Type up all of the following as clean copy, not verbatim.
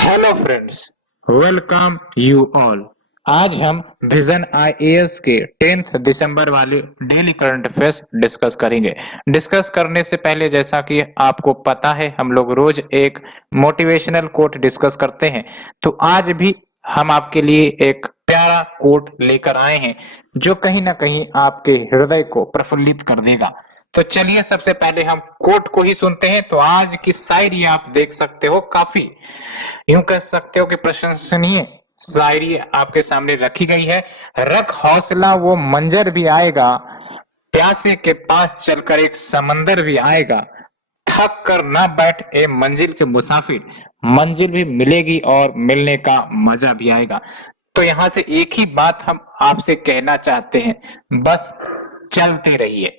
Hello friends, welcome you all. आज हम vision IAS के 10th दिसंबर वाले डेली करंट अफेयर्स डिस्कस करेंगे। डिस्कस करने से पहले, जैसा कि आपको पता है, हम लोग रोज एक मोटिवेशनल कोट डिस्कस करते हैं, तो आज भी हम आपके लिए एक प्यारा कोट लेकर आए हैं जो कहीं ना कहीं आपके हृदय को प्रफुल्लित कर देगा। तो चलिए सबसे पहले हम कोट को ही सुनते हैं। तो आज की शायरी आप देख सकते हो, काफी यूं कह सकते हो कि प्रशंसनीय शायरी आपके सामने रखी गई है। रख हौसला, वो मंजर भी आएगा, प्यासे के पास चलकर एक समंदर भी आएगा, थक कर ना बैठ ए मंजिल के मुसाफिर, मंजिल भी मिलेगी और मिलने का मजा भी आएगा। तो यहां से एक ही बात हम आपसे कहना चाहते हैं, बस चलते रहिए,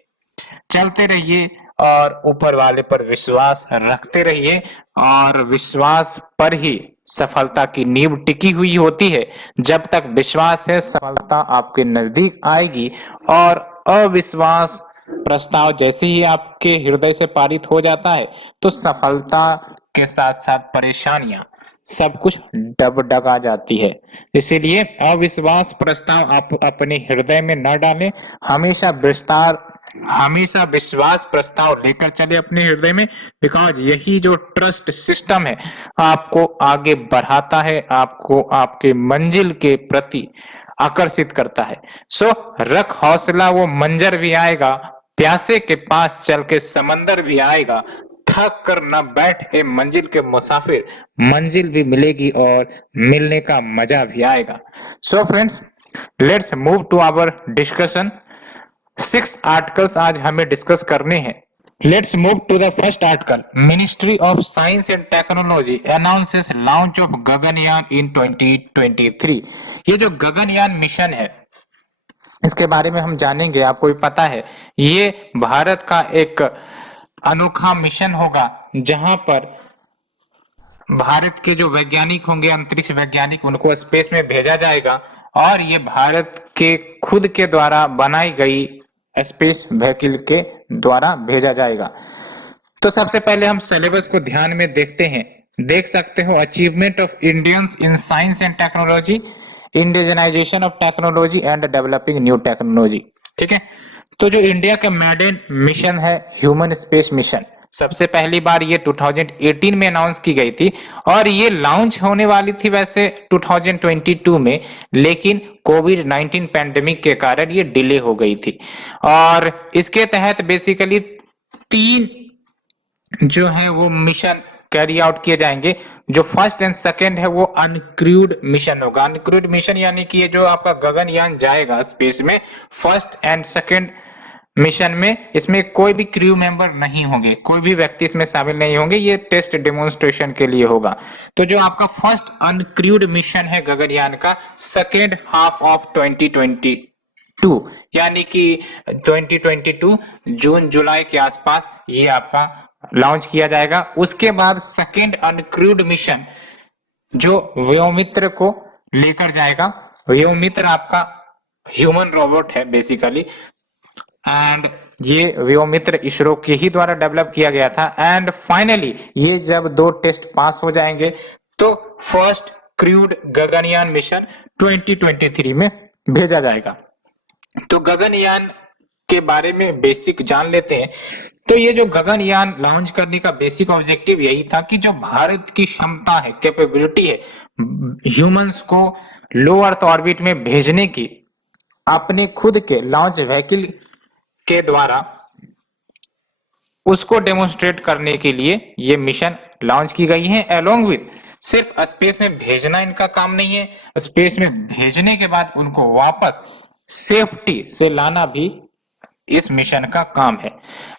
चलते रहिए और ऊपर वाले पर विश्वास रखते रहिए। और विश्वास पर ही सफलता की नींव टिकी हुई होती है। जब तक विश्वास है, सफलता आपके नजदीक आएगी। और अविश्वास प्रस्ताव जैसे ही आपके हृदय से पारित हो जाता है, तो सफलता के साथ साथ परेशानियां सब कुछ डगमगा जाती है। इसीलिए अविश्वास प्रस्ताव आप अपने हृदय में न डालें। हमेशा विश्वास प्रस्ताव लेकर चले अपने हृदय में, बिकॉज यही जो ट्रस्ट सिस्टम है आपको आगे बढ़ाता है, आपको आपके मंजिल के प्रति आकर्षित करता है। सो रख हौसला, वो मंजर भी आएगा, प्यासे के पास चल के समंदर भी आएगा, थक कर न बैठ ए मंजिल के मुसाफिर, मंजिल भी मिलेगी और मिलने का मजा भी आएगा। So friends, let's move to our discussion. 6 articles आज हमें डिस्कस करने हैं। Let's move to the first article. Ministry of science and technology announces launch of Gaganyaan in 2023। ये जो गगनयान मिशन है, इसके बारे में हम जानेंगे। आपको भी पता है, ये भारत का एक अनोखा मिशन होगा, जहां पर भारत के जो वैज्ञानिक होंगे, अंतरिक्ष वैज्ञानिक, उनको स्पेस में भेजा जाएगा। और ये भारत के खुद के द्वारा बनाई गई स्पेस व्हीकल के द्वारा भेजा जाएगा। तो सबसे पहले हम सिलेबस को ध्यान में देखते हैं। देख सकते हो, achievement of Indians in science and technology, indigenisation of technology and developing new technology. ठीक है, तो जो इंडिया का मेडन मिशन है, ह्यूमन स्पेस मिशन, सबसे पहली बार ये 2018 में अनाउंस की गई थी और ये लॉन्च होने वाली थी वैसे 2022 में, लेकिन कोविड-19 पैंडेमिक के कारण ये डिले हो गई थी। और इसके तहत बेसिकली 3 जो है वो मिशन कैरी आउट किए जाएंगे। जो फर्स्ट एंड सेकंड है वो अनक्रूड मिशन होगा। अनक्रूड मिशन यानी कि ये जो आपका गगनयान जाएगा स्पेस में, फर्स्ट एंड सेकंड मिशन में, इसमें कोई भी क्रू मेंबर नहीं होंगे, कोई भी व्यक्ति इसमें शामिल नहीं होंगे। ये टेस्ट डेमोन्स्ट्रेशन के लिए होगा। तो जो आपका फर्स्ट अनक्रूड मिशन है गगनयान का, सेकेंड हाफ ऑफ 2022 यानी कि 2022 जून जुलाई के आसपास ये आपका लॉन्च किया जाएगा। उसके बाद सेकेंड अनक्रूड मिशन जो व्योमित्र को लेकर जाएगा। व्योमित्र आपका ह्यूमन रोबोट है बेसिकली, एंड ये व्योमित्र इसरो के ही द्वारा डेवलप किया गया था। एंड फाइनली ये जब 2 टेस्ट पास हो जाएंगे, तो फर्स्ट क्रूड गगनयान मिशन 2023 में भेजा जाएगा। तो गगनयान के बारे में बेसिक जान लेते हैं। तो ये जो गगनयान लॉन्च करने का बेसिक ऑब्जेक्टिव यही था कि जो भारत की क्षमता है, कैपेबिलिटी है ह्यूमंस को लो अर्थ ऑर्बिट में भेजने की, अपने खुद के लॉन्च व्हीकल के द्वारा उसको डेमोन्स्ट्रेट करने के लिए ये मिशन लॉन्च की गई है। अलोंग विद सिर्फ स्पेस में भेजना इनका काम नहीं है, स्पेस में भेजने के बाद उनको वापस सेफ्टी से लाना भी इस मिशन का काम है।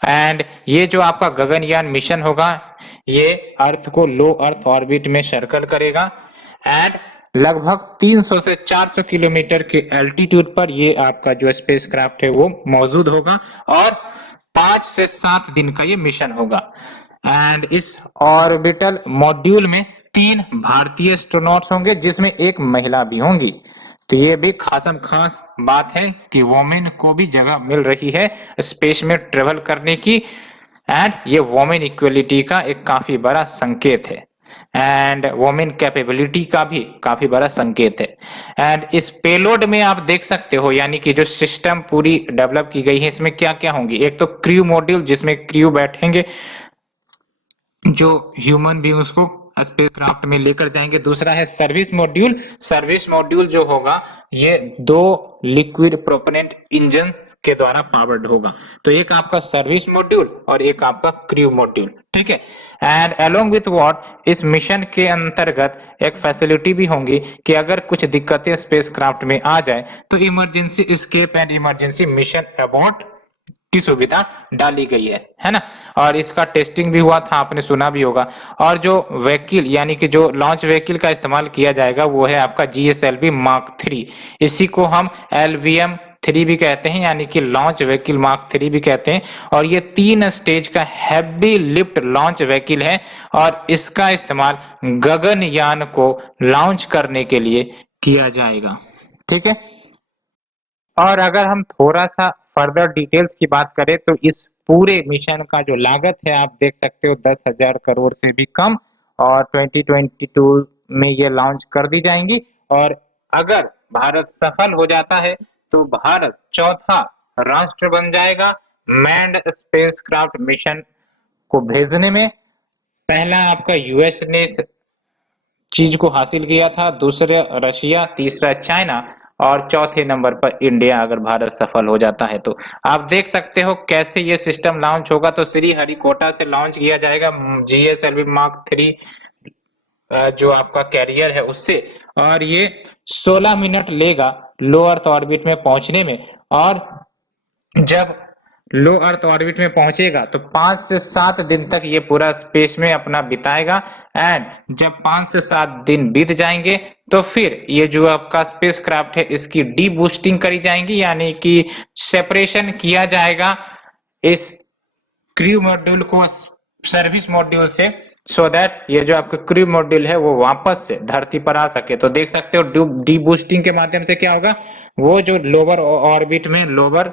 एंड ये जो आपका गगनयान मिशन होगा, ये अर्थ को लो अर्थ ऑर्बिट में सर्कल करेगा एंड लगभग 300 से 400 किलोमीटर के एल्टीट्यूड पर ये आपका जो स्पेसक्राफ्ट है वो मौजूद होगा और 5 से 7 दिन का ये मिशन होगा। एंड इस ऑर्बिटल मॉड्यूल में 3 भारतीय एस्ट्रोनॉट्स होंगे, जिसमें एक महिला भी होंगी। तो ये भी खास बात है कि वोमेन को भी जगह मिल रही है स्पेस में ट्रेवल करने की, एंड ये वोमेन इक्वलिटी का एक काफी बड़ा संकेत है। एंड वुमेन कैपेबिलिटी का भी काफी बड़ा संकेत है। एंड इस पेलोड में आप देख सकते हो, यानी कि जो सिस्टम पूरी डेवलप की गई है इसमें क्या क्या होंगी। एक तो क्रू मॉड्यूल जिसमें क्रू बैठेंगे जो ह्यूमन बींग्स को स्पेसक्राफ्ट में लेकर जाएंगे। दूसरा है सर्विस मॉड्यूल। सर्विस मॉड्यूल जो होगा ये 2 लिक्विड प्रोपेनेंट इंजन के द्वारा पावर्ड होगा। तो एक आपका सर्विस मॉड्यूल और एक आपका क्रू मॉड्यूल, ठीक है। एंड अलोंग विथ व्हाट, इस मिशन के अंतर्गत एक फैसिलिटी भी होंगी कि अगर कुछ दिक्कतें स्पेसक्राफ्ट में आ जाए तो emergency escape and emergency mission abort की सुविधा डाली गई है ना। और इसका टेस्टिंग भी हुआ था, आपने सुना भी होगा। और जो व्हीकल यानी कि जो लॉन्च व्हीकल का इस्तेमाल किया जाएगा वो है आपका GSLV Mark 3। इसी को हम LVM 3 भी कहते हैं, यानी कि लॉन्च व्हीकल Mark 3 भी कहते हैं। और ये 3 स्टेज का हैवी लिफ्ट लॉन्च व्हीकल है और इसका इस्तेमाल गगनयान को लॉन्च करने के लिए किया जाएगा, ठीक है। और अगर हम थोड़ा सा फर्दर डिटेल्स की बात करें तो इस पूरे मिशन का जो लागत है आप देख सकते हो 10,000 करोड़ से भी कम, और 2022 में ये लॉन्च कर दी जाएंगी। और अगर भारत सफल हो जाता है तो भारत चौथा राष्ट्र बन जाएगा मैन्ड स्पेसक्राफ्ट मिशन को भेजने में। पहला आपका यूएस ने इस चीज को हासिल किया था, दूसरा रशिया, तीसरा चाइना और चौथे नंबर पर इंडिया अगर भारत सफल हो जाता है तो। आप देख सकते हो कैसे ये सिस्टम लॉन्च होगा। तो श्री हरिकोटा से लॉन्च किया जाएगा GSLV Mark 3 जो आपका कैरियर है उससे, और ये 16 मिनट लेगा लो अर्थ ऑर्बिट में पहुंचने में। और जब लो अर्थ ऑर्बिट में पहुंचेगा तो 5 से 7 दिन तक ये पूरा स्पेस में अपना बिताएगा। एंड जब 5 से 7 दिन बीत जाएंगे तो फिर ये जो आपका स्पेसक्राफ्ट है इसकी डी बूस्टिंग करी जाएंगी, यानी कि सेपरेशन किया जाएगा इस क्रू मॉड्यूल को सर्विस मॉड्यूल से, सो दैट ये जो आपका क्रू मॉड्यूल है वो वापस से धरती पर आ सके। तो देख सकते हो डी बूस्टिंग के माध्यम से क्या होगा, वो जो लोअर ऑर्बिट में लोअर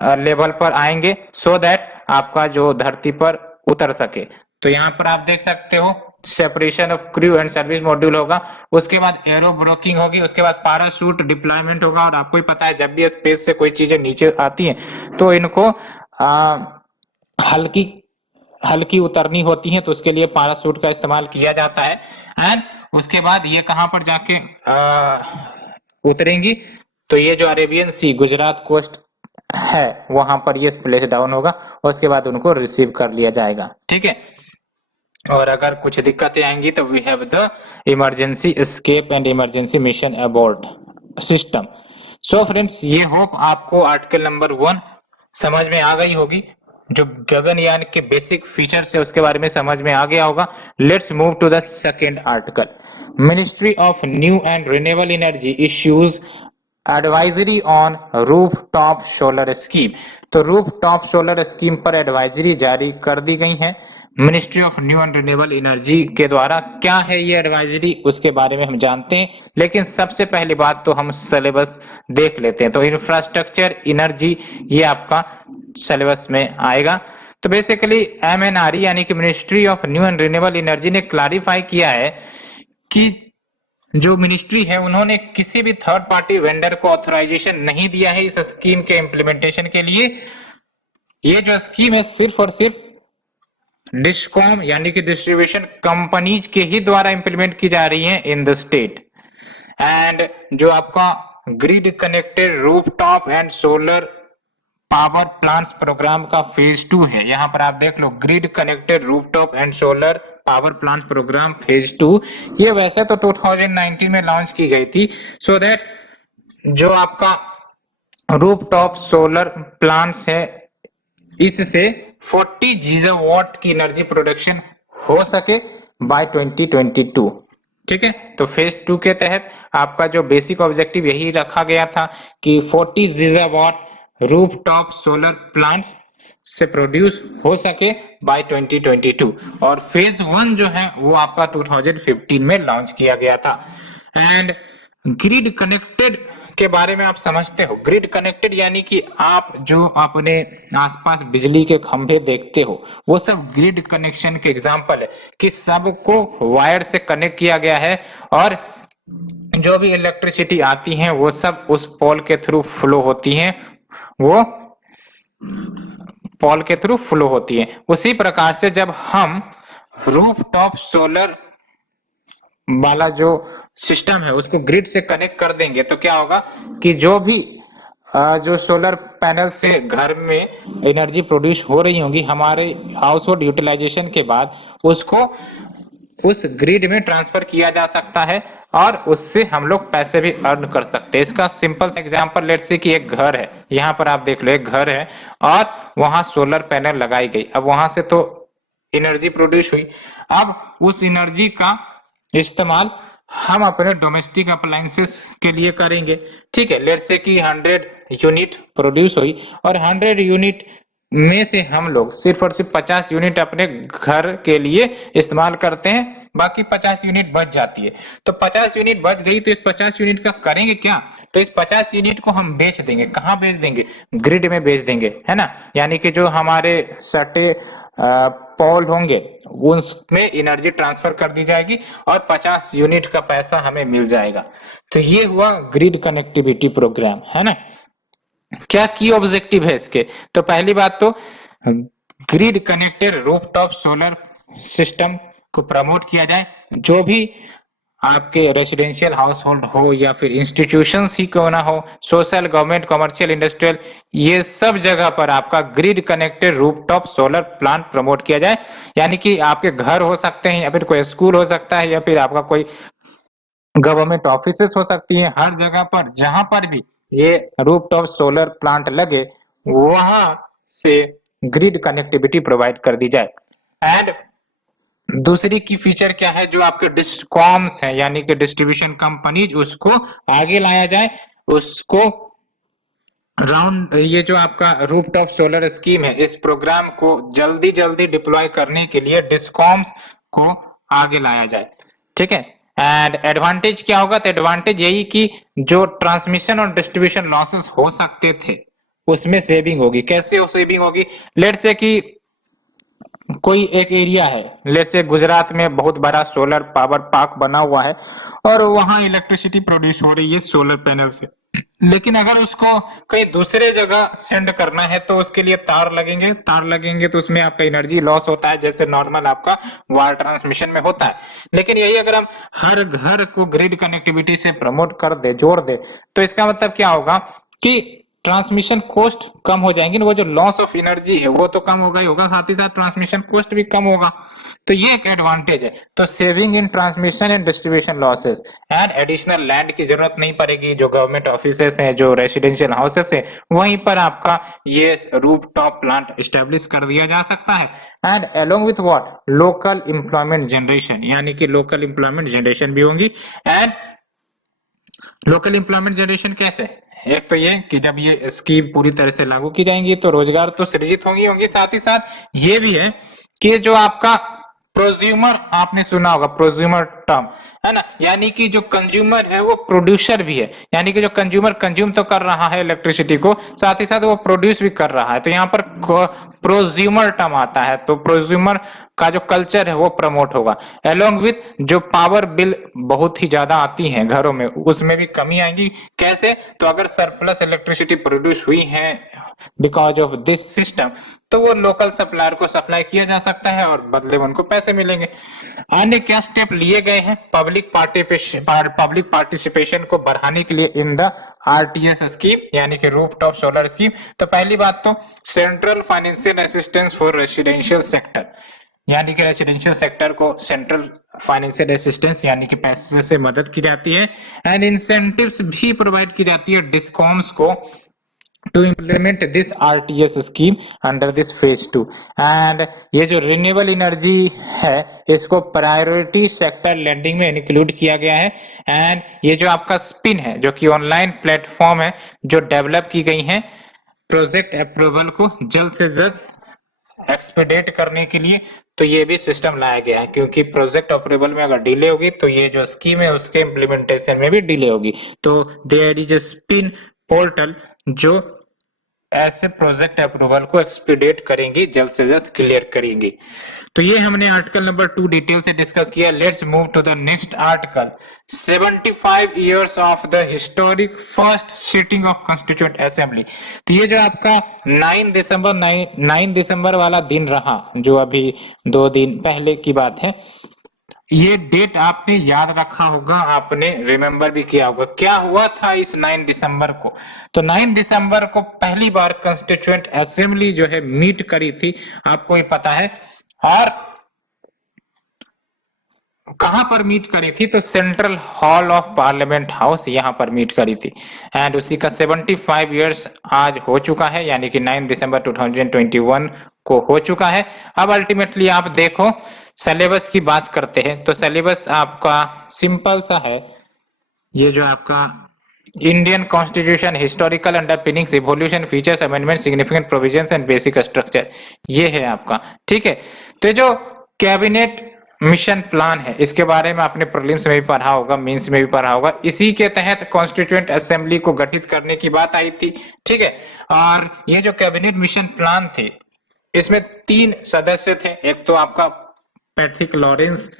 लेवल पर आएंगे सो दैट आपका जो धरती पर उतर सके। तो यहाँ पर आप देख सकते हो separation of crew and service module होगा, उसके बाद एरो ब्रोकिंग होगी, उसके बाद पैराशूट डिप्लॉयमेंट होगा। और आपको ही पता है जब भी स्पेस से कोई चीजें नीचे आती हैं तो इनको हल्की उतरनी होती है, तो उसके लिए पैराशूट का इस्तेमाल किया जाता है। एंड उसके बाद ये कहां पर जाके उतरेंगी, तो ये जो अरेबियन सी गुजरात कोस्ट है वहां पर ये स्प्लैश डाउन होगा और उसके बाद उनको रिसीव कर लिया जाएगा, ठीक है। और अगर कुछ दिक्कतें आएंगी तो we have the emergency escape and emergency mission abort system. So friends, ये होप आपको आर्टिकल नंबर 1 समझ में आ गई होगी। जो गगनयान के बेसिक फीचर्स है उसके बारे में समझ में आ गया होगा। Let's move to the second article. Ministry of new and renewable energy issues advisory on rooftop solar scheme. तो रूफटॉप सोलर स्कीम पर एडवाइजरी जारी कर दी गई है ministry of new and renewable energy के द्वारा। क्या है ये एडवाइजरी उसके बारे में हम जानते हैं, लेकिन सबसे पहली बात तो हम सिलेबस देख लेते हैं। तो इंफ्रास्ट्रक्चर एनर्जी ये आपका सिलेबस में आएगा। तो बेसिकली MNRE यानी कि ministry of new and renewable energy ने क्लैरिफाई किया है कि जो मिनिस्ट्री है उन्होंने किसी भी थर्ड पार्टी वेंडर को ऑथराइजेशन नहीं दिया है इस स्कीम के इम्प्लीमेंटेशन के लिए। ये जो स्कीम है सिर्फ और सिर्फ डिस्कॉम यानी कि डिस्ट्रीब्यूशन कंपनीज के ही द्वारा इंप्लीमेंट की जा रही है इन द स्टेट। एंड जो आपका grid connected rooftop and solar power plants programme का फेज 2 है। यहां पर आप देख लो grid connected rooftop and solar power plant programme phase 2। ये वैसे तो 2019 में लॉन्च की गई थी, सो दैट जो आपका रूफटॉप सोलर प्लांट्स है इससे 40 गीगावाट की एनर्जी प्रोडक्शन हो सके बाय 2022, ठीक है। तो फेज 2 के तहत आपका जो बेसिक ऑब्जेक्टिव यही रखा गया था कि 40 गीगावाट रूफटॉप सोलर प्लांट्स से प्रोड्यूस हो सके बाय 2022। और फेज 1 जो है वो आपका 2015 में लॉन्च किया गया था। एंड ग्रिड कनेक्टेड के बारे में आप समझते हो। ग्रिड कनेक्टेड यानी कि आप जो अपने आसपास बिजली के खंभे देखते हो वो सब ग्रिड कनेक्शन के एग्जांपल है कि सबको वायर से कनेक्ट किया गया है और जो भी इलेक्ट्रिसिटी आती है वो सब उस पोल के थ्रू फ्लो होती है, वो पोल के थ्रू फ्लो होती है। उसी प्रकार से जब हम रूफ टॉप सोलर वाला जो सिस्टम है उसको ग्रिड से कनेक्ट कर देंगे तो क्या होगा कि जो भी जो सोलर पैनल से घर में एनर्जी प्रोड्यूस हो रही होगी हमारे हाउस होल्ड यूटिलाइजेशन के बाद उसको उस ग्रिड में ट्रांसफर किया जा सकता है और उससे हम लोग पैसे भी अर्न कर सकते हैं। इसका सिंपल एग्जांपल लेट्स से कि एक घर है, यहाँ पर आप देख लो एक घर है और वहां सोलर पैनल लगाई गई। अब वहां से तो एनर्जी प्रोड्यूस हुई, अब उस एनर्जी का इस्तेमाल हम अपने डोमेस्टिक अप्लायंसेस के लिए करेंगे। ठीक है, लेट्स से कि 100 यूनिट प्रोड्यूस हुई और 100 यूनिट में से हम लोग सिर्फ और सिर्फ 50 यूनिट अपने घर के लिए इस्तेमाल करते हैं, बाकी 50 यूनिट बच जाती है। तो 50 यूनिट बच गई तो इस 50 यूनिट का करेंगे क्या, तो इस 50 यूनिट को हम बेच देंगे। कहाँ बेच देंगे, ग्रिड में बेच देंगे, है ना। यानी कि जो हमारे सटे पोल होंगे उसमें एनर्जी ट्रांसफर कर दी जाएगी और 50 यूनिट का पैसा हमें मिल जाएगा। तो ये हुआ ग्रिड कनेक्टिविटी प्रोग्राम, है ना। क्या की ऑब्जेक्टिव है इसके, तो पहली बात तो grid connected rooftop solar system को प्रमोट किया जाए। जो भी आपके रेसिडेंशियल हाउस होल्ड हो या फिर इंस्टीट्यूशंस ही क्यों ना हो, सोशल, गवर्नमेंट, कमर्शियल, इंडस्ट्रियल, ये सब जगह पर आपका grid connected rooftop solar plant promote किया जाए। यानी कि आपके घर हो सकते हैं या फिर कोई स्कूल हो सकता है या फिर आपका कोई गवर्नमेंट ऑफिसेस हो सकती है, हर जगह पर जहां पर भी ये रूफटॉप सोलर प्लांट लगे वहां से ग्रिड कनेक्टिविटी प्रोवाइड कर दी जाए। एंड दूसरी की फीचर क्या है, जो आपके डिस्कॉम्स है यानी कि डिस्ट्रीब्यूशन कंपनीज, उसको आगे लाया जाए, उसको राउंड ये जो आपका रूफटॉप सोलर स्कीम है इस प्रोग्राम को जल्दी जल्दी डिप्लॉय करने के लिए डिस्कॉम्स को आगे लाया जाए। ठीक है, एंड एडवांटेज क्या होगा, तो एडवांटेज यही कि जो ट्रांसमिशन और डिस्ट्रीब्यूशन लॉसेस हो सकते थे उसमें सेविंग होगी। कैसे हो सेविंग होगी, लेट्स से कि कोई एक एरिया है, लेट्स से गुजरात में बहुत बड़ा सोलर पावर पार्क बना हुआ है और वहां इलेक्ट्रिसिटी प्रोड्यूस हो रही है सोलर पैनल से, लेकिन अगर उसको कहीं दूसरे जगह सेंड करना है तो उसके लिए तार लगेंगे तो उसमें आपका एनर्जी लॉस होता है जैसे नॉर्मल आपका वायर ट्रांसमिशन में होता है। लेकिन यही अगर हम हर घर को ग्रिड कनेक्टिविटी से प्रमोट कर दे, जोड़ दे, तो इसका मतलब क्या होगा कि ट्रांसमिशन कॉस्ट कम हो जाएंगे, वो जो लॉस ऑफ एनर्जी है वो तो कम होगा ही होगा, साथ ही साथ ट्रांसमिशन कॉस्ट भी कम होगा। तो ये एक एडवांटेज है। तो saving in transmission and distribution losses and additional land की जरूरत नहीं पड़ेगी। जो गवर्नमेंट ऑफिसेस हैं, जो रेसिडेंशियल हाउसेस हैं, वहीं पर आपका ये रूफटॉप प्लांट एस्टेब्लिश कर दिया जा सकता है। And along with what, local employment generation, यानी कि लोकल एम्प्लॉयमेंट जनरेशन भी होंगी। एंड लोकल एम्प्लॉयमेंट जनरेशन कैसे, एक तो ये कि जब ये स्कीम पूरी तरह से लागू की जाएंगी तो रोजगार तो सृजित होंगी, साथ ही साथ ये भी है कि जो आपका प्रोज्यूमर, आपने सुना होगा प्रोज्यूमर टर्म, है ना, यानी कि जो कंज्यूमर है वो प्रोड्यूसर भी है। यानी कि जो कंज्यूमर कंज्यूम तो कर रहा है इलेक्ट्रिसिटी को, साथ ही साथ वो प्रोड्यूस भी कर रहा है। तो यहाँ पर प्रोज्यूमर टर्म आता है, तो प्रोज्यूमर का जो कल्चर है वो प्रमोट होगा। अलोंग विथ जो पावर बिल बहुत ही ज्यादा आती है घरों में, उसमें भी कमी आएगी। कैसे, तो अगर सरप्लस इलेक्ट्रिसिटी प्रोड्यूस हुई है बिकॉज ऑफ दिस सिस्टम, तो वो लोकल सप्लायर को सप्लाई किया जा सकता है और बदले में उनको पैसे मिलेंगे। अन्य क्या स्टेप लिए गए हैं पब्लिक पार्टिसिपेशन को बढ़ाने के लिए इन द आरटीएस स्कीम, यानी कि रूफटॉप सोलर स्कीम। तो पहली बात तो central financial assistance for residential sector, यानी कि रेसिडेंशियल सेक्टर को सेंट्रल फाइनेंशियल असिस्टेंस यानी कि पैसे से मदद की जाती है। एंड इंसेंटिव्स भी प्रोवाइड की जाती है डिस्कॉम्स को to implement this RTS scheme under this phase 2। And ये जो रिन्यूएबल एनर्जी है इसको प्रायोरिटी सेक्टर लैंडिंग में इंक्लूड किया गया है। एंड ये जो आपका स्पिन है, जो कि ऑनलाइन प्लेटफॉर्म है जो डेवलप की गई है, प्रोजेक्ट अप्रूवल को जल्द से जल्द एक्सपीडेट करने के लिए तो ये भी सिस्टम लाया गया है, क्योंकि प्रोजेक्ट अप्रूवल में अगर डिले होगी तो ये जो स्कीम है उसके इम्प्लीमेंटेशन में भी डिले होगी। तो there is a spin portal जो ऐसे प्रोजेक्ट अप्रूवल को एक्सपीडेट करेंगी, जल्द से जल्द क्लियर करेंगी। तो ये हमने आर्टिकल नंबर 2 डिटेल से डिस्कस किया। Let's move to the next article. 75 years of the historic first sitting of constituent assembly. तो ये जो आपका 9 दिसंबर वाला दिन रहा, जो अभी 2 दिन पहले की बात है, ये डेट आपने याद रखा होगा, आपने रिमेम्बर भी किया होगा। क्या हुआ था इस 9 दिसंबर को? तो 9 दिसंबर को पहली बार कॉन्स्टिट्यूएंट असेंबली जो है मीट करी थी, आपको ही पता है। और कहां पर मीट करी थी? तो central hall of parliament house, यहां पर मीट करी थी। एंड उसी का 75 इयर्स आज हो चुका है, यानी कि 9 दिसंबर 2021 को हो चुका है। अब अल्टीमेटली आप देखो, सिलेबस की बात करते हैं तो सिलेबस आपका सिंपल सा है। ये जो आपका Indian constitution, historical underpinnings, evolution, features, amendment, significant provisions and basic structure, ये है आपका। ठीक है, तो जो कैबिनेट मिशन प्लान है, इसके बारे में आपने प्रीलिम्स में भी पढ़ा होगा, मेंस में भी पढ़ा होगा। इसी के तहत कॉन्स्टिट्यूएंट असेंबली को गठित करने की बात आई थी। ठीक है, और ये जो कैबिनेट मिशन प्लान थे, इसमें 3 सदस्य थे। एक तो आपका Patrick Lawrence,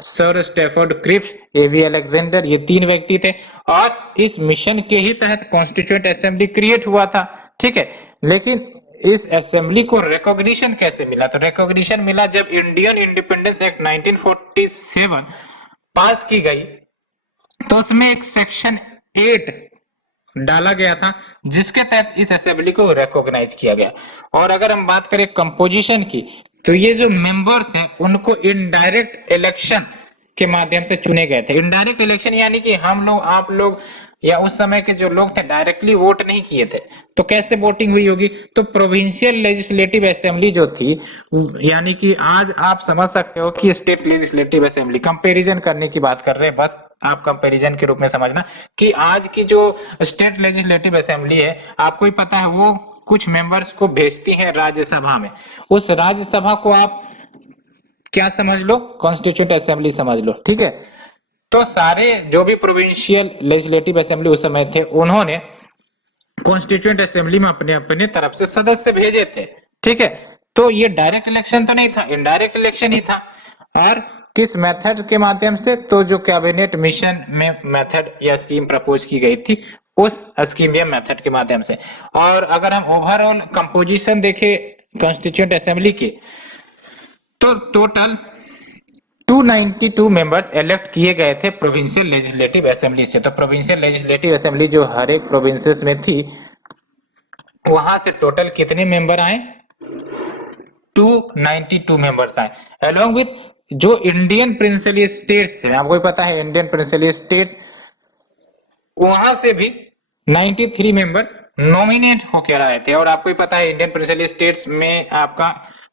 sir Stafford Cripps, AV Alexander, ये 3 व्यक्ति थे। और इस मिशन के ही तहत कॉन्स्टिट्यूएंट असेंबली क्रिएट हुआ था। ठीक है, लेकिन इस असेंबली को रिकॉग्निशन कैसे मिला? तो रिकॉग्निशन मिला जब इंडियन इंडिपेंडेंस एक्ट 1947 पास की गई, तो उसमें एक सेक्शन 8 डाला गया था, जिसके तहत इस असेंबली को रिकॉग्नाइज किया गया। और अगर हम बात करें कंपोजिशन की, तो ये जो मेंबर्स हैं उनको इनडायरेक्ट इलेक्शन के माध्यम से चुने गए थे। इनडायरेक्ट इलेक्शन यानी कि हम लोग, आप लोग या उस समय के जो लोग थे डायरेक्टली वोट नहीं किए थे। तो कैसे वोटिंग हुई होगी? तो प्रोविंशियल लेजिस्लेटिव असेंबली जो थी, यानी कि आज आप समझ सकते हो कि स्टेट लेजिस्लेटिव असेंबली, कंपैरिजन करने की बात कर रहे हैं, बस आप कंपैरिजन के रूप में समझना कि आज की जो स्टेट लेजिस्लेटिव असेंबली है, आपको ही पता है, वो कुछ मेंबर्स को भेजती है राज्यसभा में। उस राज्यसभा को आप क्या समझ लो? कॉन्स्टिट्यूएंट असेंबली समझ लो। ठीक है, तो सारे जो भी प्रोविंशियल लेजिस्लेटिव असेंबली उस समय थे, उन्होंने कॉन्स्टिट्यूएंट असेंबली में अपने अपने तरफ से सदस्य भेजे थे। ठीक है, तो ये डायरेक्ट इलेक्शन तो नहीं था, इनडायरेक्ट इलेक्शन ही था। और किस मेथड के माध्यम से? तो जो कैबिनेट मिशन में मेथड या स्कीम प्रपोज की गई थी, उस स्कीम या मेथड के माध्यम से। और अगर हम ओवरऑल कंपोजिशन देखें कॉन्स्टिट्यूएंट असेंबली की, तो टोटल 292 मेंबर्स इलेक्ट किए गए थे प्रोविंशियल लेजिस्लेटिव असेंबली से। तो प्रोविंशियल लेजिस्लेटिव असेंबली जो हर एक प्रोविंसेस में थी, वहां से टोटल कितने मेंबर आए? 292 मेंबर्स आए। अलोंग विथ जो इंडियन प्रिंसिपल स्टेट्स थे, आपको पता है इंडियन प्रिंसिपल स्टेट्स, वहां से भी 93 मेंबर्स नॉमिनेट होकर आए थे। और आपको पता है इंडियन प्रिंसिपल स्टेट्स में आपका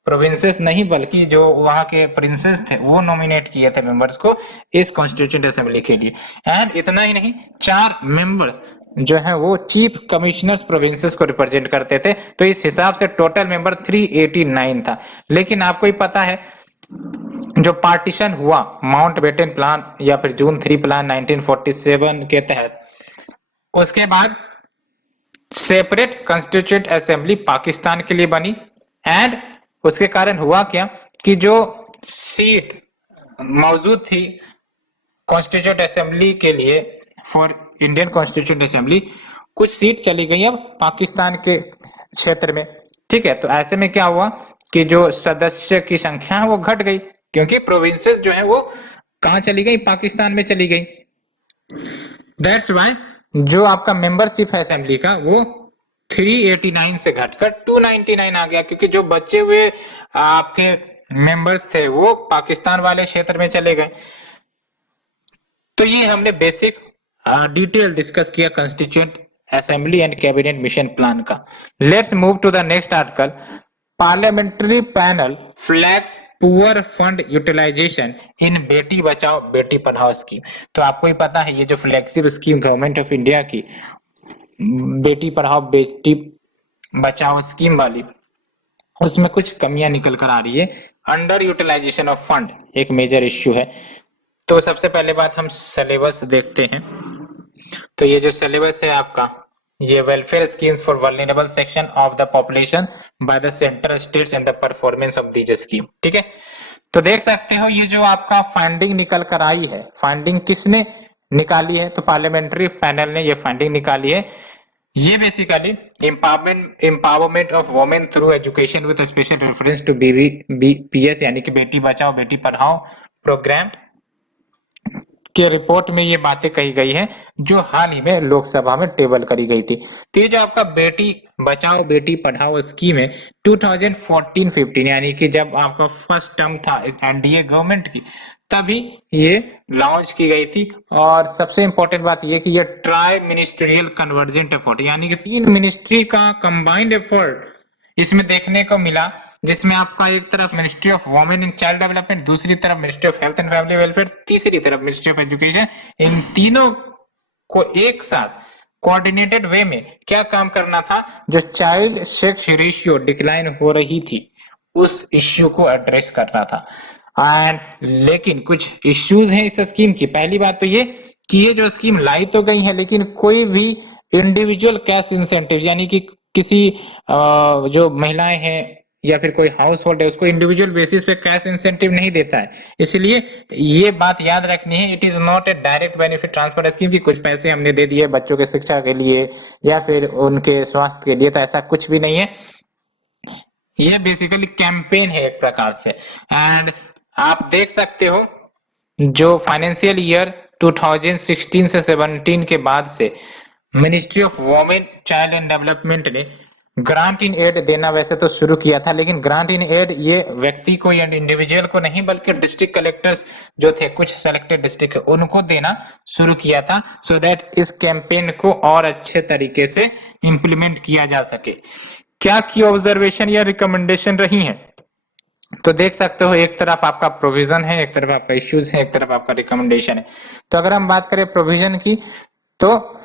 प्रोविंसेस नहीं, बल्कि जो वहां के प्रिंसेस थे वो नॉमिनेट किए थे मेंबर्स को इस कॉन्स्टिट्यूएंट असेंबली के लिए। एंड इतना ही नहीं, 4 मेंबर्स जो है वो चीफ कमिश्नर्स प्रोविंसेस को रिप्रेजेंट करते थे। तो इस हिसाब से टोटल मेंबर 389 था। लेकिन आपको ही पता है, जो पार्टीशन हुआ माउंटबेटन प्लान या फिर जून 3 प्लान 1947 के तहत, उसके बाद सेपरेट कॉन्स्टिट्यूएंट असेंबली पाकिस्तान के लिए बनी। एंड उसके कारण हुआ क्या कि जो सीट मौजूद थी कॉन्स्टिट्यूएंट असेंबली के लिए, फॉर इंडियन कॉन्स्टिट्यूएंट असेंबली, कुछ सीट चली गई अब पाकिस्तान के क्षेत्र में। ठीक है, तो ऐसे में क्या हुआ कि जो सदस्य की संख्या है वो घट गई, क्योंकि प्रोविंसेस जो है वो कहां चली गई? पाकिस्तान में चली गई। दैट्स व्हाई जो आपका मेंबरशिप है असेंबली का, वो 389 से घटकर 299 आ गया, क्योंकि जो बचे हुए आपके मेंबर्स थे वो पाकिस्तान वाले क्षेत्र में चले गए। तो ये हमने बेसिक डिटेल डिस्कस किया constituent assembly and cabinet mission plan का। Let's move to the next article. Parliamentary panel flags poor fund utilisation in Beti Bachao Beti Padhao scheme. तो आपको ही पता है, ये जो flagship scheme government of India की बेटी पढ़ाओ बेटी बचाओ स्कीम वाली, उसमें कुछ कमियां निकल कर आ रही है। अंडर यूटिलाइजेशन ऑफ फंड एक मेजर इश्यू है। तो सबसे पहले बात हम सिलेबस देखते हैं। तो ये जो सिलेबस है आपका, ये welfare schemes for vulnerable section of the population by the centre states and the performance of these scheme. ठीक है, तो देख सकते हो ये जो आपका फाइंडिंग निकल कर आई है, फाइंडिंग किसने निकाली है? तो पार्लियामेंट्री पैनल ने ये फाइंडिंग निकाली है। ये basically empowerment of women through education with special reference to BPS यानी कि बेटी बचाओ बेटी पढ़ाओ प्रोग्राम के रिपोर्ट में ये बातें कही गई हैं, जो हाल ही में लोकसभा में टेबल करी गई थी। तो ये जो आपका बेटी बचाओ बेटी पढ़ाओ स्कीम है 2014-15 यानी कि जब आपका फर्स्ट टर्म था इस एनडीए गवर्नमेंट की, तभी ये लॉन्च की गई थी। और सबसे इंपॉर्टेंट बात ये कि ये ट्राई मिनिस्ट्रियल कन्वर्जेंट एफर्ट यानी कि 3 मिनिस्ट्री का कंबाइंड एफर्ट इसमें देखने को मिला, जिसमें आपका एक तरफ ministry of women and child development, दूसरी तरफ ministry of health and family welfare, तीसरी तरफ मिनिस्ट्री ऑफ एजुकेशन, इन तीनों को एक साथ कोऑर्डिनेटेड वे में क्या काम करना था, जो चाइल्ड सेक्स रेशियो डिक्लाइन हो रही थी उस इश्यू को एड्रेस करना था। एंड लेकिन कुछ इश्यूज हैं इस स्कीम की। पहली बात तो ये कि ये जो स्कीम लाई तो गई है, लेकिन कोई भी इंडिविजुअल कैश इंसेंटिव यानी कि किसी जो महिलाएं हैं या फिर कोई हाउस होल्ड है उसको इंडिविजुअल बेसिस पे कैश इंसेंटिव नहीं देता है। इसलिए ये बात याद रखनी है, it is not a direct benefit transfer scheme की कुछ पैसे हमने दे दिए बच्चों के शिक्षा के लिए या फिर उनके स्वास्थ्य के लिए, तो ऐसा कुछ भी नहीं है। ये बेसिकली कैंपेन है एक प्रकार से। एंड आप देख सकते हो जो फाइनेंशियल ईयर 2016 से 17 के बाद से ministry of women child and development ने ग्रांट इन एड देना वैसे तो शुरू किया था, लेकिन ग्रांट इन एड ये व्यक्ति को या इंडिविजुअल को नहीं बल्कि डिस्ट्रिक्ट कलेक्टर्स जो थे कुछ सेलेक्टेड डिस्ट्रिक्ट उनको देना शुरू किया था, सो दैट इस कैंपेन को और अच्छे तरीके से इंप्लीमेंट किया जा सके। क्या की ऑब्जर्वेशन या रिकमेंडेशन रही है? तो देख सकते हो एक तरफ आपका प्रोविजन है, एक तरफ आपका इश्यूज है, एक तरफ आपका रिकमेंडेशन है। तो अगर हम बात करें प्रोविजन की, तो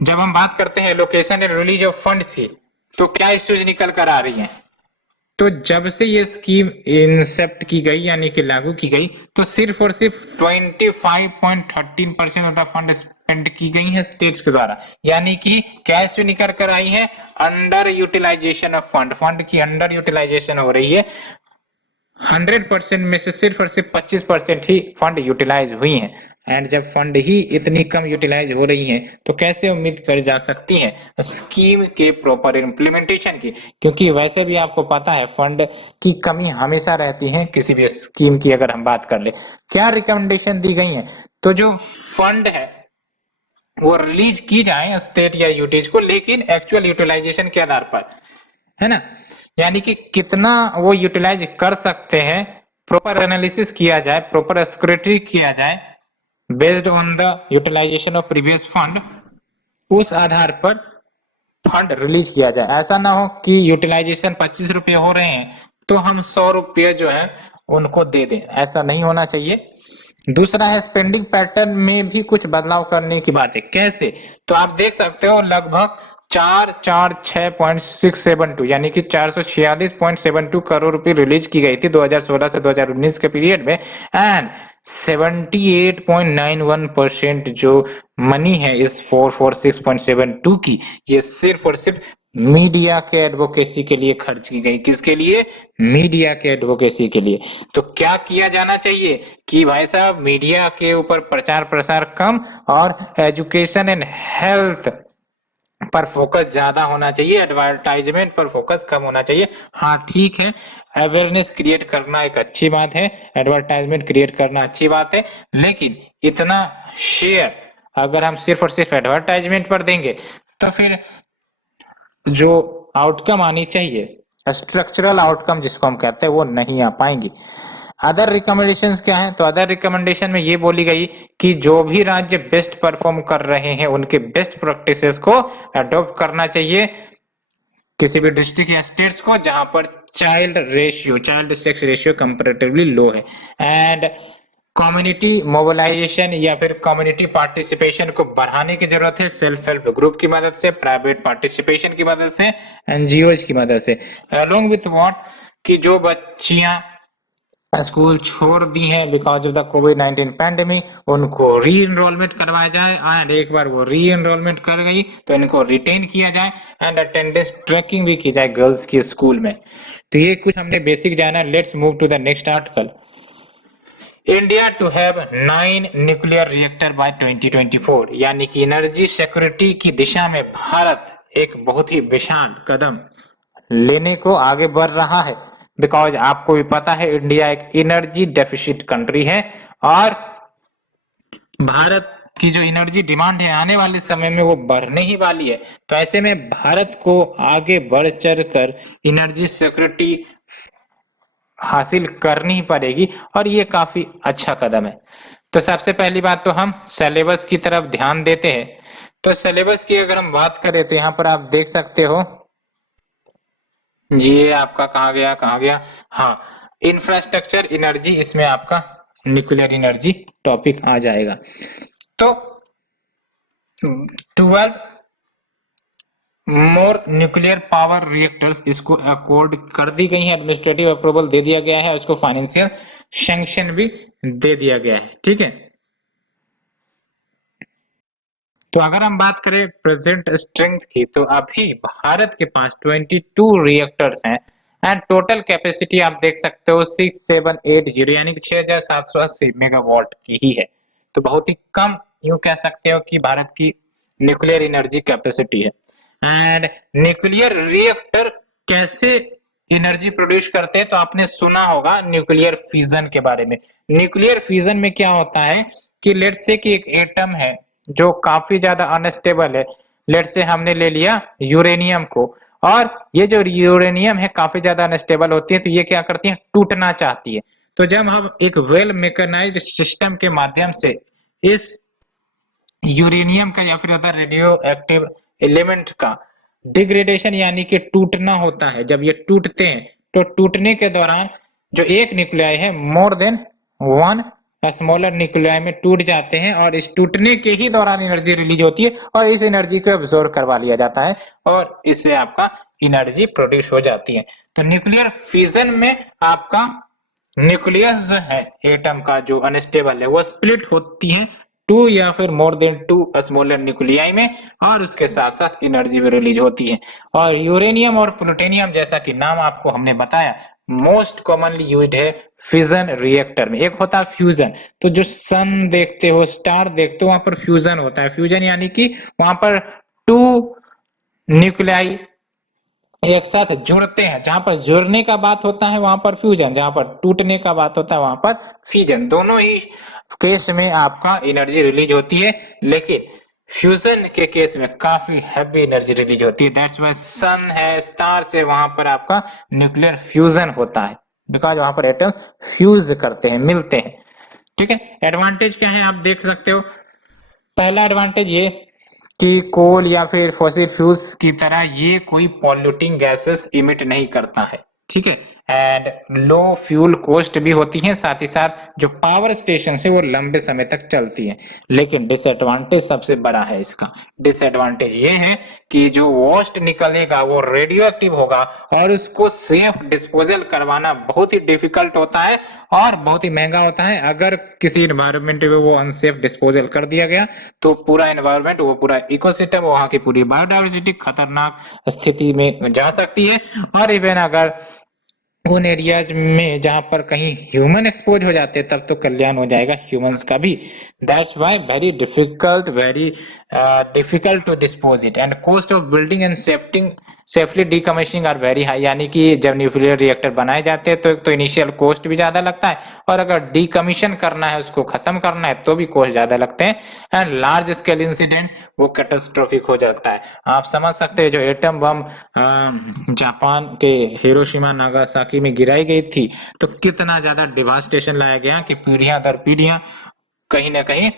जब हम बात करते हैं allocation and release of funds की, तो क्या इश्यूज निकल कर आ रही हैं? तो जब से ये स्कीम इंसेप्ट की गई यानी कि लागू की गई, तो सिर्फ और सिर्फ 25.13% ऑफ द फंड स्पेंड की गई है स्टेट्स के द्वारा, यानी कि कैश जो निकल कर आई है under utilisation of fund, fund की अंडर यूटिलाइजेशन हो रही है। 100% में से सिर्फ और सिर्फ 25% ही फंड यूटिलाइज हुई हैं। एंड जब फंड ही इतनी कम यूटिलाइज हो रही हैं, तो कैसे उम्मीद कर जा सकती हैं स्कीम के प्रॉपर इम्प्लीमेंटेशन की? क्योंकि वैसे भी आपको पता है फंड की कमी हमेशा रहती है किसी भी स्कीम की। अगर हम बात कर ले क्या रिकमेंडेशन दी गई है, तो जो फंड है वो रिलीज की जाए स्टेट या यूटीज को, लेकिन एक्चुअल यूटिलाइजेशन के आधार पर, है ना, यानी कि कितना वो यूटिलाइज कर सकते हैं, प्रॉपर एनालिसिस किया जाए, प्रॉपर स्क्रूटनी किया जाए based on the utilisation of previous fund, उस आधार पर फंड रिलीज किया जाए। ऐसा ना हो कि यूटिलाइजेशन 25 रुपये हो रहे हैं तो हम 100 रुपये जो है उनको दे दें, ऐसा नहीं होना चाहिए। दूसरा है स्पेंडिंग पैटर्न में भी कुछ बदलाव करने की बात है। कैसे? तो आप देख सकते हो लगभग 446.672 यानी कि 446.72 करोड़ रुपए रिलीज की गई थी 2016 से 2019 के पीरियड में। एंड 78.91% जो मनी है इस 446.72 की, ये सिर्फ और सिर्फ मीडिया के एडवोकेसी के लिए खर्च की गई। किसके लिए? मीडिया के एडवोकेसी के लिए। तो क्या किया जाना चाहिए कि भाई साहब मीडिया के ऊपर प्रचार प्रसार कम और एजुकेशन एंड हेल्थ पर फोकस ज्यादा होना चाहिए, एडवर्टाइजमेंट पर फोकस कम होना चाहिए। हाँ ठीक है, अवेयरनेस क्रिएट करना एक अच्छी बात है, एडवर्टाइजमेंट क्रिएट करना अच्छी बात है, लेकिन इतना शेयर अगर हम सिर्फ और सिर्फ एडवर्टाइजमेंट पर देंगे तो फिर जो आउटकम आनी चाहिए, स्ट्रक्चरल आउटकम जिसको हम कहते हैं, वो नहीं आ पाएंगी। अदर रिकमेंडेशंस क्या है? तो अदर रिकमेंडेशन में ये बोली गई कि जो भी राज्य बेस्ट परफॉर्म कर रहे हैं उनके बेस्ट प्रैक्टिसेस को अडॉप्ट करना चाहिए किसी भी डिस्ट्रिक्ट या स्टेट्स को जहां पर चाइल्ड सेक्स रेशियो कंपैरेटिवली लो है। एंड कम्युनिटी मोबिलाइजेशन या फिर कम्युनिटी पार्टिसिपेशन को बढ़ाने की जरूरत है, सेल्फ हेल्प ग्रुप की मदद से, प्राइवेट पार्टिसिपेशन की मदद से, एनजीओज की मदद से। अलोंग विथ व्हाट कि जो बच्चियां स्कूल छोड़ दी हैं because of the covid pandemic, उनको री एनरोलमेंट करवाया जाए, एंड एक बार वो री एनरोलमेंट कर गई तो इनको रिटेन किया जाए, एंड अटेंडेंस ट्रैकिंग भी की जाए गर्ल्स की स्कूल में। तो ये कुछ हमने बेसिक जाना। Let's move to the next article. India to have 9 nuclear reactor by 2024, यानी कि एनर्जी सिक्योरिटी की दिशा में भारत एक बहुत ही विशाल कदम लेने को आगे बढ़ रहा है। बिकॉज आपको भी पता है इंडिया एक एनर्जी डेफिसिट कंट्री है, और भारत की जो एनर्जी डिमांड है आने वाले समय में वो बढ़ने ही वाली है। तो ऐसे में भारत को आगे बढ़ चढ़ कर एनर्जी सिक्योरिटी हासिल करनी पड़ेगी, और ये काफी अच्छा कदम है। तो सबसे पहली बात तो हम सिलेबस की तरफ ध्यान देते हैं। तो सिलेबस की अगर हम बात करें तो यहाँ पर आप देख सकते हो, ये आपका कहा गया, हाँ, इंफ्रास्ट्रक्चर एनर्जी, इसमें आपका न्यूक्लियर एनर्जी टॉपिक आ जाएगा। तो 12 मोर न्यूक्लियर पावर रिएक्टर्स इसको अकॉर्ड कर दी गई है, एडमिनिस्ट्रेटिव अप्रूवल दे दिया गया है, और इसको फाइनेंशियल सैंक्शन भी दे दिया गया है। ठीक है, तो अगर हम बात करें प्रेजेंट स्ट्रेंथ की, तो अभी भारत के पास 22 रिएक्टर्स हैं, एंड टोटल कैपेसिटी आप देख सकते हो 6780 यानी कि 6780 मेगावाट की ही है। तो बहुत ही कम यूं कह सकते हो कि भारत की न्यूक्लियर एनर्जी कैपेसिटी है। एंड न्यूक्लियर रिएक्टर कैसे एनर्जी प्रोड्यूस करते हैं, तो आपने सुना होगा न्यूक्लियर फिजन के बारे में। न्यूक्लियर फिजन में क्या होता है कि लेट्स से कि एक एटम है जो काफी ज्यादा अनस्टेबल है, लेट्स से हमने ले लिया यूरेनियम को, और ये जो यूरेनियम है काफी ज्यादा अनस्टेबल होती है, तो ये क्या करती है, टूटना चाहती है। तो जब हम एक वेल मैकेनाइज्ड सिस्टम के माध्यम से इस यूरेनियम का या फिर अदर रेडियो एक्टिव एलिमेंट का डिग्रेडेशन यानी कि टूटना होता है, जब ये टूटते हैं तो टूटने के दौरान जो एक न्यूक्लियाई है more than one smaller nuclei में टूट जाते हैं, और इस टूटने के ही दौरान एनर्जी रिलीज होती है, और इस एनर्जी को एब्जॉर्ब करवा लिया जाता है, और इससे आपका एनर्जी प्रोड्यूस हो जाती है। तो न्यूक्लियर फिजन में आपका न्यूक्लियस जो है एटम का जो अनस्टेबल है वो स्प्लिट होती है 2 या फिर मोर देन 2 स्मॉलर न्यूक्लियाई में, और उसके साथ साथ एनर्जी भी रिलीज होती है। और यूरेनियम और प्लूटोनियम जैसा कि नाम आपको हमने बताया मोस्ट कॉमनली यूज्ड है फिजन रिएक्टर में। एक होता है फ्यूजन, तो जो सन देखते हो, स्टार देखते हो, वहां पर फ्यूजन होता है। फ्यूजन यानी कि वहां पर 2 न्यूक्लियाई एक साथ जुड़ते हैं, जहां पर जुड़ने का बात होता है वहां पर फ्यूजन, जहां पर टूटने का बात होता है वहां पर फिजन। दोनों ही केस में आपका एनर्जी रिलीज होती है, लेकिन फ्यूजन के केस में काफी हैवी एनर्जी रिलीज होती है। दैट्स व्हाई सन है, स्टार से वहां पर आपका न्यूक्लियर फ्यूजन होता है, बिकॉज वहां पर एटम्स फ्यूज करते हैं, मिलते हैं। ठीक है, एडवांटेज क्या है आप देख सकते हो। पहला एडवांटेज ये कि कोल या फिर फॉसिल फ्यूल्स की तरह ये कोई पॉल्यूटिंग गैसेस इमिट नहीं करता है। ठीक है, एंड लो फ्यूल कॉस्ट भी होती है, साथ ही साथ जो पावर स्टेशन है वो लंबे समय तक चलती है। लेकिन डिसएडवांटेज सबसे बड़ा है इसका। डिसएडवांटेज ये है कि जो वेस्ट निकलेगा वो रेडियो एक्टिव होगा, और उसको सेफ डिस्पोजल करवाना बहुत ही डिफिकल्ट होता है और बहुत ही महंगा होता है। अगर किसी एनवायरमेंट में वो अनसेफ डिस्पोजल कर दिया गया तो पूरा एनवायरमेंट, वो पूरा इकोसिस्टम, वहां की पूरी बायोडाइवर्सिटी खतरनाक स्थिति में जा सकती है। और इवन अगर उन एरियाज में जहां पर कहीं ह्यूमन एक्सपोज हो जाते हैं तब तो कल्याण हो जाएगा ह्यूमंस का भी। That's why very difficult to dispose it, and cost of building and safely decommissioning are very high. यानी कि जब न्यूक्लियर रिएक्टर बनाए जाते हैं तो इनिशियल कॉस्ट भी ज्यादा लगता है, और अगर डीकमिशन करना है, उसको खत्म करना है, तो भी कॉस्ट ज्यादा लगते हैं, एंड लार्ज स्केल इंसिडेंट्स वो कैटास्ट्रोफिक हो जाता है। आप समझ सकते हैं जो एटम बम जापान के हिरोशिमा नागासाकी में गिराई गई थी तो कितना ज्यादा डिवास्टेशन लाया गया कि पीढ़ियां दर पीढ़ियां कहीं ना कहीं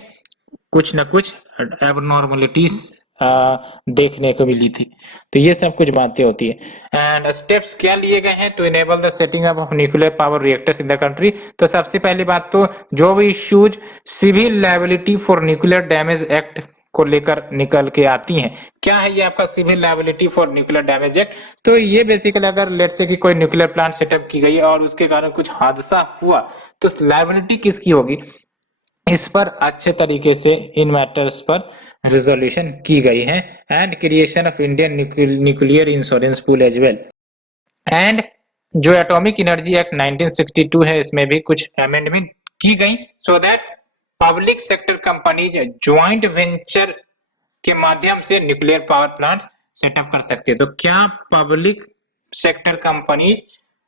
कुछ न कुछ एबनॉर्मलिटीज देखने को मिली थी। तो ये सब कुछ बातें होती है। एंड स्टेप्स क्या लिए गए हैं to enable the setting up of nuclear power reactors in the country. तो सबसे पहली बात तो जो भी issues civil liability for nuclear damage act को लेकर निकल के आती हैं। क्या है ये आपका civil liability for nuclear damage act? तो ये बेसिकली अगर लेट से कि कोई न्यूक्लियर प्लांट सेटअप की गई है और उसके कारण कुछ हादसा हुआ तो लायबिलिटी किसकी होगी, इस पर अच्छे तरीके से इन मैटर्स पर रिजोल्यूशन की गई है। And creation of Indian nuclear insurance pool as well. And जो एटॉमिक एनर्जी एक्ट 1962 है इसमें भी कुछ अमेंडमेंट की गई so that public sector companies joint venture के माध्यम से न्यूक्लियर पावर प्लांट सेटअप कर सकते हैं। तो क्या public sector company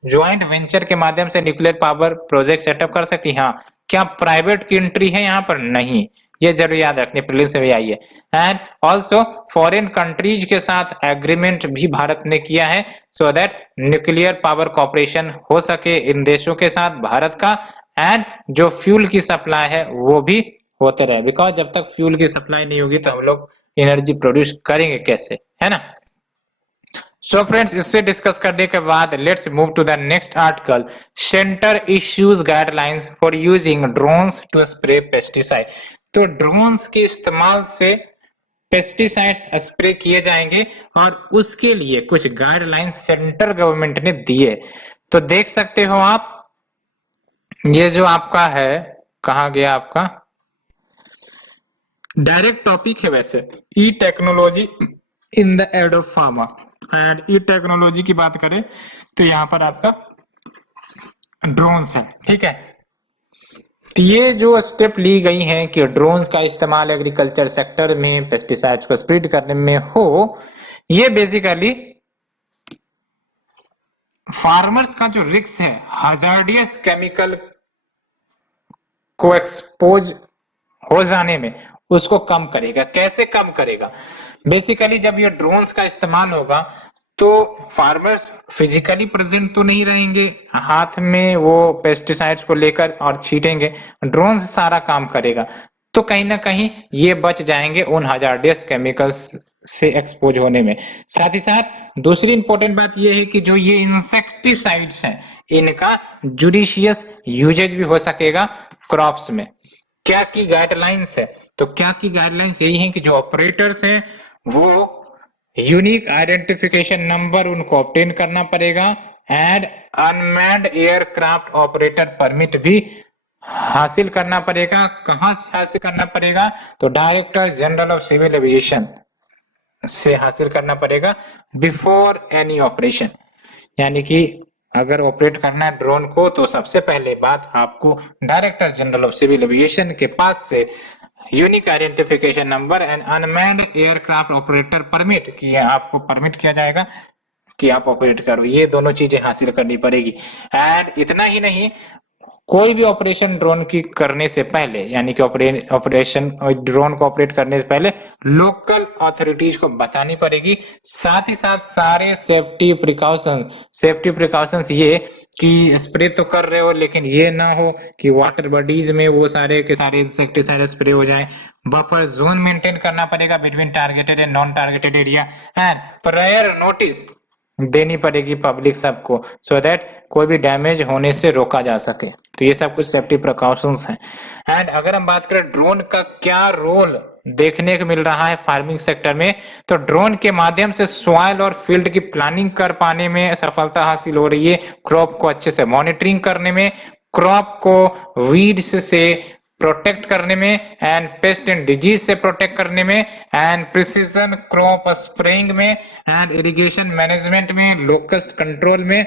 joint venture के माध्यम से न्यूक्लियर पावर प्रोजेक्ट सेटअप कर सकती है? हाँ। क्या प्राइवेट की एंट्री है यहाँ पर? नहीं। ये जरूर याद रखने, प्रीलिम्स में भी आई है। एंड ऑल्सो फॉरेन कंट्रीज के साथ एग्रीमेंट भी भारत ने किया है so that nuclear power cooperation हो सके इन देशों के साथ भारत का। एंड जो फ्यूल की सप्लाई है वो भी होते रहे, बिकॉज जब तक फ्यूल की सप्लाई नहीं होगी तो हम लोग एनर्जी प्रोड्यूस करेंगे कैसे, है ना। सो फ्रेंड्स, इससे डिस्कस करने के बाद let's move to the next article. Centre issues guidelines for using drones to spray pesticide. तो ड्रोन्स के इस्तेमाल से पेस्टिसाइड्स स्प्रे किए जाएंगे और उसके लिए कुछ गाइडलाइंस सेंट्रल गवर्नमेंट ने दिए। तो देख सकते हो आप, ये जो आपका है, कहाँ गया आपका डायरेक्ट टॉपिक है वैसे, e technology in the aid of pharma. And e technology की बात करें तो यहाँ पर आपका ड्रोन्स है, ठीक है। तो ये जो स्टेप ली गई हैं कि ड्रोन्स का इस्तेमाल एग्रीकल्चर सेक्टर में पेस्टिसाइड्स को स्प्रेड करने में हो, ये बेसिकली फार्मर्स का जो रिस्क है हजार्डियस केमिकल को एक्सपोज हो जाने में उसको कम करेगा। कैसे कम करेगा? बेसिकली जब ये ड्रोन्स का इस्तेमाल होगा तो फार्मर्स फिजिकली प्रेजेंट तो नहीं रहेंगे हाथ में वो पेस्टिसाइड्स को लेकर और छीटेंगे, ड्रोन सारा काम करेगा। तो कहीं ना कहीं ये बच जाएंगे उन हजार्डियस केमिकल्स से एक्सपोज होने में। साथ ही साथ दूसरी इंपॉर्टेंट बात ये है कि जो ये इंसेक्टिसाइड्स हैं इनका जुडिशियस यूजेज भी हो सकेगा क्रॉप्स में। क्या की गाइडलाइंस है? तो क्या की गाइडलाइंस यही है कि जो ऑपरेटर्स हैं वो यूनिक आइडेंटिफिकेशन नंबर उनको ऑब्टेन करना पड़ेगा and unmanned aircraft operator permit भी हासिल करना पड़ेगा। कहां से हासिल करना पड़ेगा? तो director general of civil aviation से हासिल करना पड़ेगा बिफोर एनी ऑपरेशन। यानी कि अगर ऑपरेट करना है ड्रोन को तो सबसे पहले बात आपको director general of civil aviation के पास से unique identification number and unmanned aircraft operator permit कि आपको परमिट किया जाएगा कि आप ऑपरेट करो, ये दोनों चीजें हासिल करनी पड़ेगी। एंड इतना ही नहीं, कोई भी ऑपरेशन ड्रोन की करने से पहले यानी कि ऑपरेशन ड्रोन को ऑपरेट करने से पहले लोकल अथॉरिटीज को बतानी पड़ेगी। साथ ही साथ सारे सेफ्टी प्रिकॉशंस ये कि स्प्रे तो कर रहे हो लेकिन ये ना हो कि वाटर बॉडीज में वो सारे के सारे इंसेक्टिसाइड स्प्रे हो जाए। बफर जोन मेंटेन करना पड़ेगा between targeted and non targeted area and prior notice देनी पड़ेगी पब्लिक सबको सो दैट कोई भी डैमेज होने से रोका जा सके। तो ये सब कुछ सेफ्टी प्रिकॉशंस हैं। एंड अगर हम बात करें ड्रोन का क्या रोल देखने को मिल रहा है फार्मिंग सेक्टर में, तो ड्रोन के माध्यम से सॉइल और फील्ड की प्लानिंग कर पाने में सफलता हासिल हो रही है, क्रॉप को अच्छे से मॉनिटरिंग करने में, क्रॉप को वीड्स से प्रोटेक्ट करने में एंड पेस्ट एंड डिजीज से प्रोटेक्ट करने में एंड प्रिसीजन क्रॉप स्प्रेइंग में एंड इरिगेशन मैनेजमेंट में, लोकस्ट कंट्रोल में,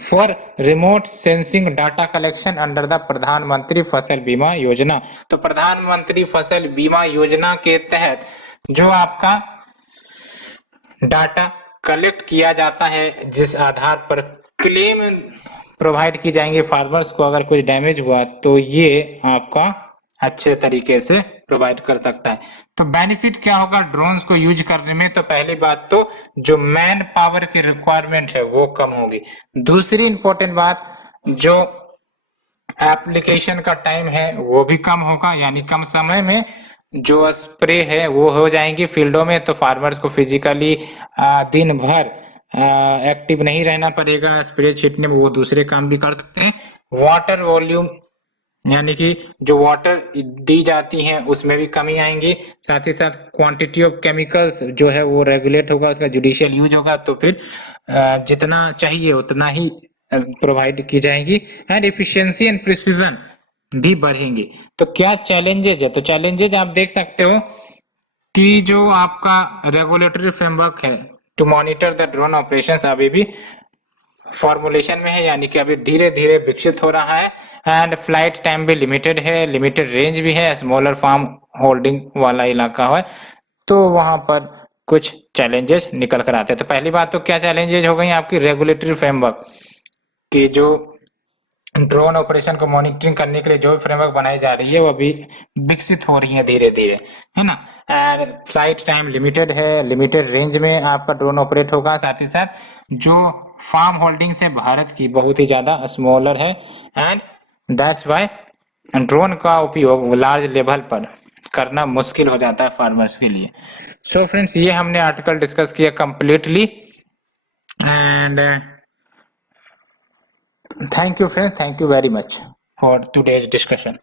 for remote sensing data collection under the प्रधानमंत्री फसल बीमा योजना। तो प्रधानमंत्री फसल बीमा योजना के तहत जो आपका डाटा कलेक्ट किया जाता है जिस आधार पर क्लेम प्रोवाइड की जाएंगे फार्मर्स को अगर कुछ डैमेज हुआ तो ये आपका अच्छे तरीके से प्रोवाइड कर सकता है। तो बेनिफिट क्या होगा ड्रोन्स को यूज करने में? तो पहली बात तो जो मैन पावर की रिक्वायरमेंट है वो कम होगी। दूसरी इंपॉर्टेंट बात, जो एप्लीकेशन का टाइम है वो भी कम होगा, यानी कम समय में जो स्प्रे है वो हो जाएंगी फील्डों में, तो फार्मर्स को फिजिकली दिन भर एक्टिव नहीं रहना पड़ेगा स्प्रे छींटने में, वो दूसरे काम भी कर सकते हैं। वाटर वॉल्यूम यानी कि जो वाटर दी जाती है उसमें भी कमी आएंगी, साथ ही साथ क्वांटिटी ऑफ केमिकल्स जो है वो रेगुलेट होगा, उसका जुडिशियल यूज होगा, तो फिर जितना चाहिए उतना ही प्रोवाइड की जाएगी, एंड एफिशिएंसी एंड प्रिसीजन भी बढ़ेंगे। तो क्या चैलेंजेज है, तो चैलेंजेज आप देख सकते हो कि जो आपका रेगुलेटरी फ्रेमवर्क है to monitor the drone operations अभी भी फॉर्मुलेशन में है, यानी कि अभी धीरे धीरे विकसित हो रहा है, एंड फ्लाइट टाइम भी लिमिटेड है, लिमिटेड रेंज भी है, स्मॉलर फार्म होल्डिंग वाला इलाका है, तो वहां पर कुछ चैलेंजेस निकल कर आते हैं। तो पहली बात तो क्या चैलेंजेस हो गई आपकी रेगुलेटरी फ्रेमवर्क की, जो ड्रोन ऑपरेशन को मॉनिटरिंग करने के लिए जो भी फ्रेमवर्क बनाई जा रही है वो अभी विकसित हो रही है धीरे धीरे, है ना। एंड फ्लाइट टाइम लिमिटेड है, लिमिटेड रेंज में आपका ड्रोन ऑपरेट होगा, साथ ही साथ जो फार्म होल्डिंग से भारत की बहुत ही ज्यादा स्मॉलर है, एंड दैट्स वाई ड्रोन का उपयोग लार्ज लेवल पर करना मुश्किल हो जाता है फार्मर्स के लिए। सो फ्रेंड्स, ये हमने आर्टिकल डिस्कस किया completely, and thank you friends, thank you very much for today's discussion.